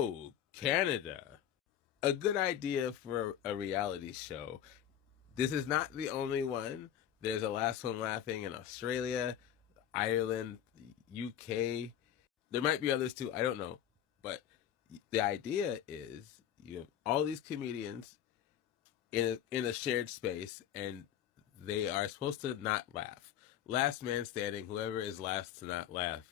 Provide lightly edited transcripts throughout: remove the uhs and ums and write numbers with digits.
Oh, Canada. A good idea for a reality show. This is not the only one. There's a Last One Laughing in Australia, Ireland, UK. There might be others too. I don't know. But the idea is you have all these comedians in a shared space, and they are supposed to not laugh. Last man standing, whoever is last to not laugh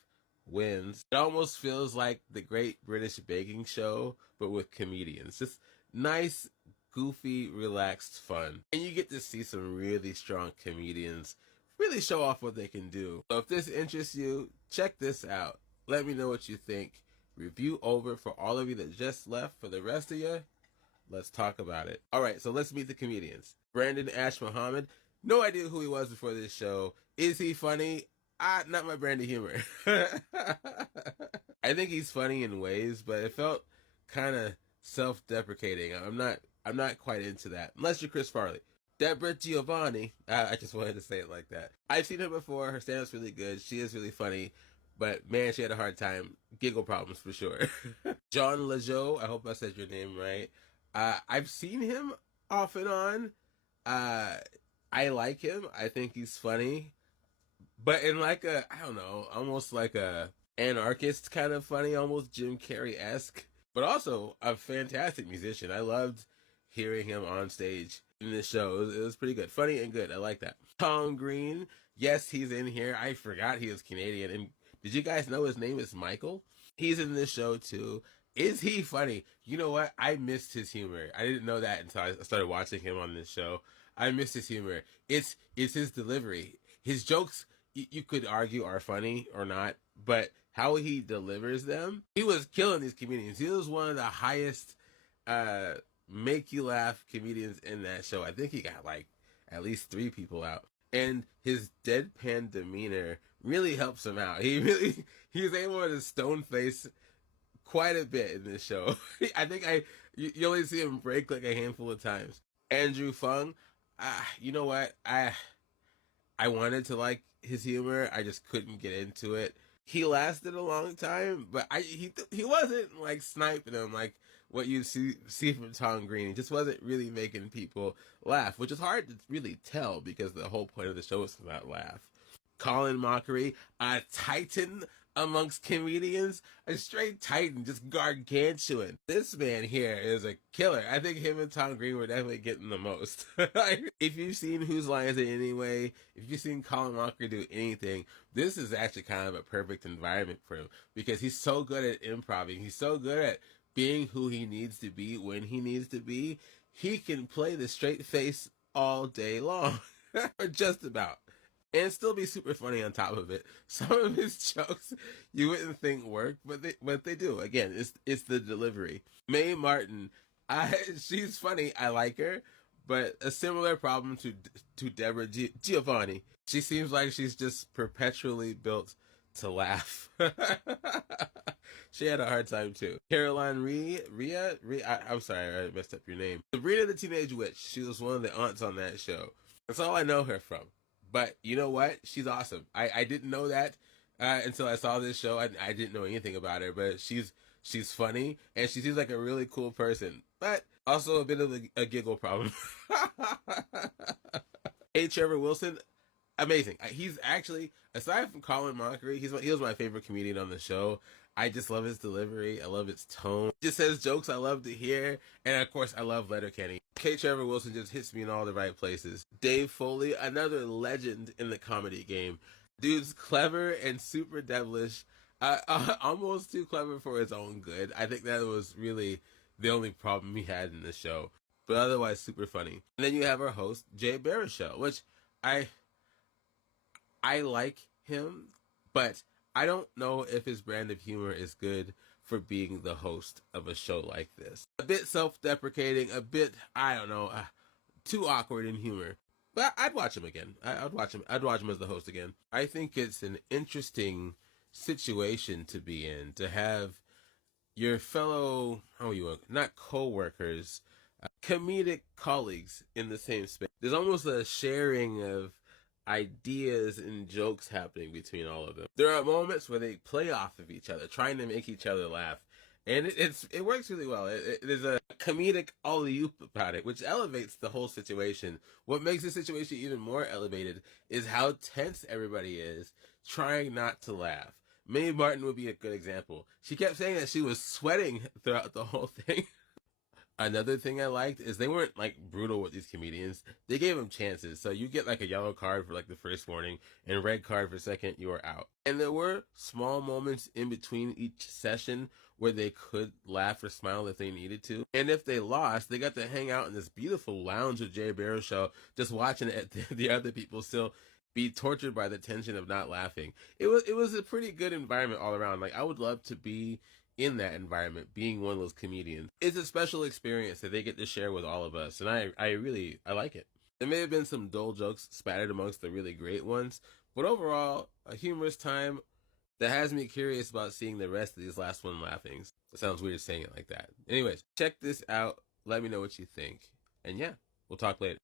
wins. It almost feels like the Great British Baking Show, but with comedians. Just nice, goofy, relaxed fun. And you get to see some really strong comedians really show off what they can do. So if this interests you, check this out. Let me know what you think. Review over for all of you that just left. For the rest of you, let's talk about it. All right, so let's meet the comedians. Brandon Ash Muhammad. No idea who he was before this show. Is he funny? Not my brand of humor. I think he's funny in ways, but it felt kind of self-deprecating. I'm not quite into that. Unless you're Chris Farley. Deborah Giovanni. I just wanted to say it like that. I've seen her before. Her stand-up's really good. She is really funny. But man, she had a hard time. Giggle problems for sure. John Lajoie. I hope I said your name right. I've seen him off and on. I like him. I think he's funny. But in like I don't know, almost like a anarchist kind of funny, almost Jim Carrey-esque. But also a fantastic musician. I loved hearing him on stage in this show. It was pretty good. Funny and good. I like that. Tom Green. Yes, he's in here. I forgot he was Canadian. And did you guys know his name is Michael? He's in this show too. Is he funny? You know what? I missed his humor. I didn't know that until I started watching him on this show. I missed his humor. It's his delivery. His jokes, you could argue, are funny or not, but how he delivers them, he was killing these comedians. He was one of the highest make you laugh comedians in that show. I think he got like at least 3 people out. And his deadpan demeanor really helps him out. He's able to stone face quite a bit in this show. I think you only see him break like a handful of times. Andrew Fung, you know what? I wanted to like his humor. I just couldn't get into it. He lasted a long time, but he wasn't like sniping him like what you see from Tom Green. He just wasn't really making people laugh, which is hard to really tell because the whole point of the show is to not laugh. Colin Mockery, a titan amongst comedians, a straight titan, just gargantuan. This man here is a killer. I think him and Tom Green were definitely getting the most. If you've seen Whose Line Is It Anyway, if you've seen Colin Mockery do anything, this is actually kind of a perfect environment for him because he's so good at improvising. He's so good at being who he needs to be when he needs to be. He can play the straight face all day long, or just about. And still be super funny on top of it. Some of his jokes you wouldn't think work, but they do. Again, it's the delivery. Mae Martin, she's funny. I like her, but a similar problem to Deborah Giovanni. She seems like she's just perpetually built to laugh. She had a hard time too. Caroline Rhea, I'm sorry, I messed up your name. Sabrina the Teenage Witch. She was one of the aunts on that show. That's all I know her from. But you know what? She's awesome. I didn't know that until I saw this show. I didn't know anything about her, but she's funny and she seems like a really cool person. But also a bit of a giggle problem. Hey, Trevor Wilson, amazing. He's actually, aside from Colin Mockery, he was my favorite comedian on the show. I just love his delivery. I love its tone. He just says jokes I love to hear. And of course, I love Letterkenny. K. Trevor Wilson just hits me in all the right places. Dave Foley, another legend in the comedy game. Dude's clever and super devilish. Almost too clever for his own good. I think that was really the only problem he had in the show. But otherwise, super funny. And then you have our host, Jay Baruchel, which I like him, but I don't know if his brand of humor is good for being the host of a show like this. A bit self-deprecating, a bit, I don't know, too awkward in humor. But I'd watch him again. I'd watch him as the host again. I think it's an interesting situation to be in, to have your fellow, not co-workers, comedic colleagues in the same space. There's almost a sharing of ideas and jokes happening between all of them. There are moments where they play off of each other, trying to make each other laugh. and it works really well. There's a comedic alley oop about it, which elevates the whole situation. What makes the situation even more elevated is how tense everybody is, trying not to laugh. Mae Martin would be a good example. She kept saying that she was sweating throughout the whole thing. Another thing I liked is they weren't like brutal with these comedians. They gave them chances. So you get like a yellow card for like the first warning and a red card for second, you are out. And there were small moments in between each session where they could laugh or smile if they needed to. And if they lost, they got to hang out in this beautiful lounge with Jay Barrow show, just watching it, the other people still be tortured by the tension of not laughing. It was a pretty good environment all around. Like I would love to be in that environment, being one of those comedians. It's a special experience that they get to share with all of us, and I really like it. There may have been some dull jokes spattered amongst the really great ones, but overall, a humorous time that has me curious about seeing the rest of these last one laughings. It sounds weird saying it like that. Anyways, check this out. Let me know what you think. And yeah, we'll talk later.